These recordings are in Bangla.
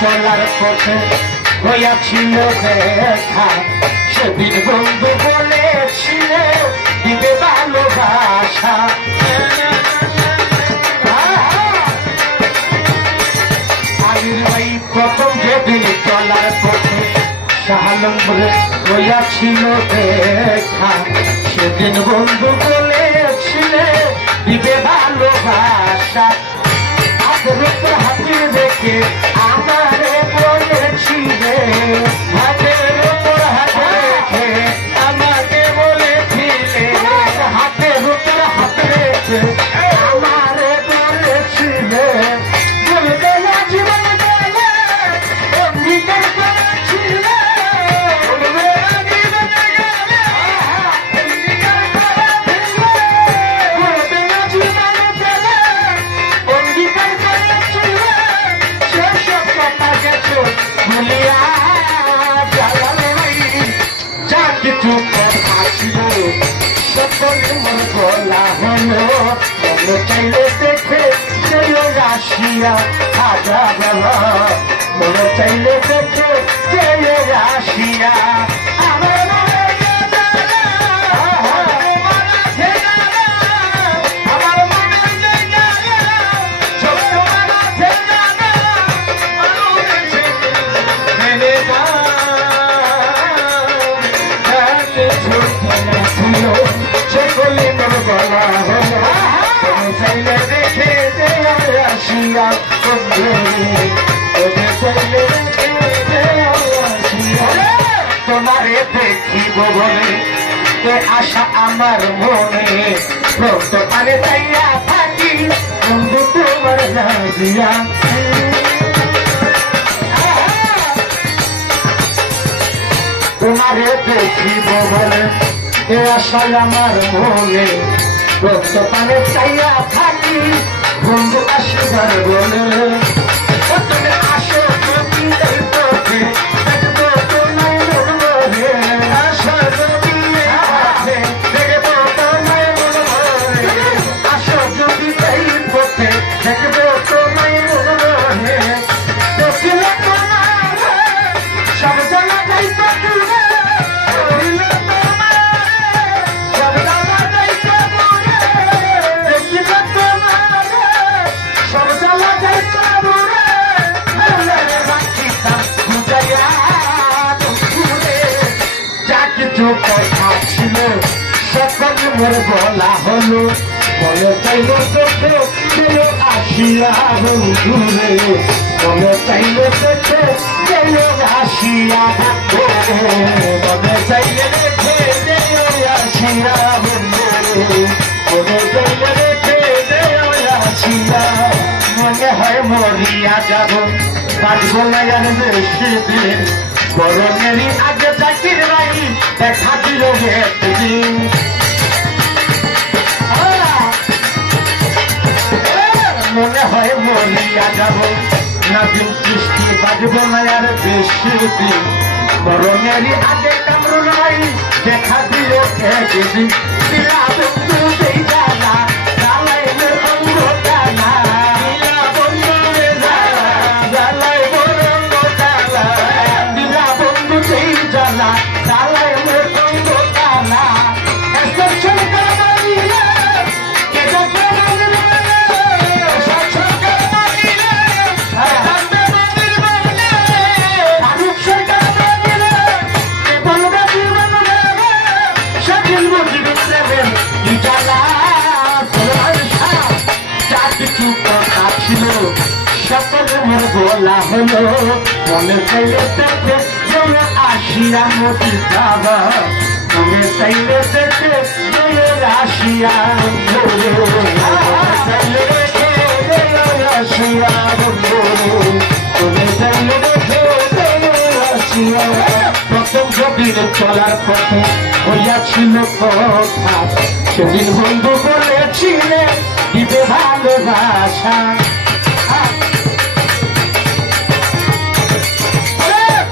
চলার পথে হইয়াছিল সেদিন বন্ধু বলেছিল দিবে ভালোবাসা। সেদিন বন্ধু বলেছিলে দিবে ভালোবাসা। হাতের উপর হাতির দেখে আমারে বলেছিলে রাশিয়া খাজা গলা মনে চাইলে দেখে চলো রাশিয়া। আমার মনে গেছে আমার আসিয়া বন্ধু চাইলে দেখে আসিয়া। তোমারে দেখিব বলে, এ আশা আমার মনে। রক্ত পারে চাইয়া থাকি, বন্ধু তোমার লাগিয়া তোমারে দেখিব বলে, এ আশায় আমার মনে। রক্ত পানে চাইয়া থাকি বন্ধু আসিবার বলে ছিল সকল মোর বলা হলো। মনে চাইল চোখে ছিল আসিয়া বন্ধুরে মনে চাইল চোখে ছিল আসিয়া মনে চাইলে দেখে আসিয়া বন্ধুরে মনে চাইলে দেখে আসিয়া? মনে হয় মরিয়া যাব। না আর বেশি দিন। করোনেরই আগে চাকরির ভাই, দেখা মনে হয় মরিয়া যাব না দিন কৃষ্টি বাজবো না আর বেশি দিন করোনেরই আগে কামড় নাই দেখা দিল দিলা বন্ধু মনটা কাছিল সকলে মনে চাইলে পেতে যেয়ে মনে চাইলে পেতে যেয়ে আসিয়া চাইলে আসিয়া মনে চাইলে প্রথম ছবির চলার পথে হইয়াছিল কথা, সেদিন বন্ধু বলেছিলে দিবে ভালোবাসা।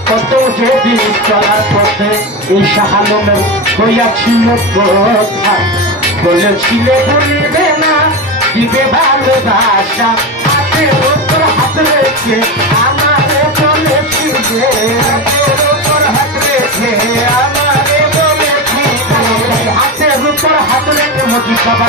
কত যেদিন চলার পথে এই সাহালমের হইয়াছিল কথা বলেছিলে বলিবে না, দিবে ভালোবাসা। হাতের ওপর হাত রেখে আমারে বলেছিলে, হাতের ওপর হাত রেখে আমারে বলেছিলে। হাতের উপর হাত রেখে মজি বাবা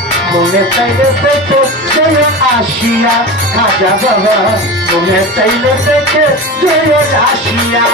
মন চাইলে দেখে জয় আসিয়া খাজা বাবা মনে চাইলে দেখে জয় আসিয়া।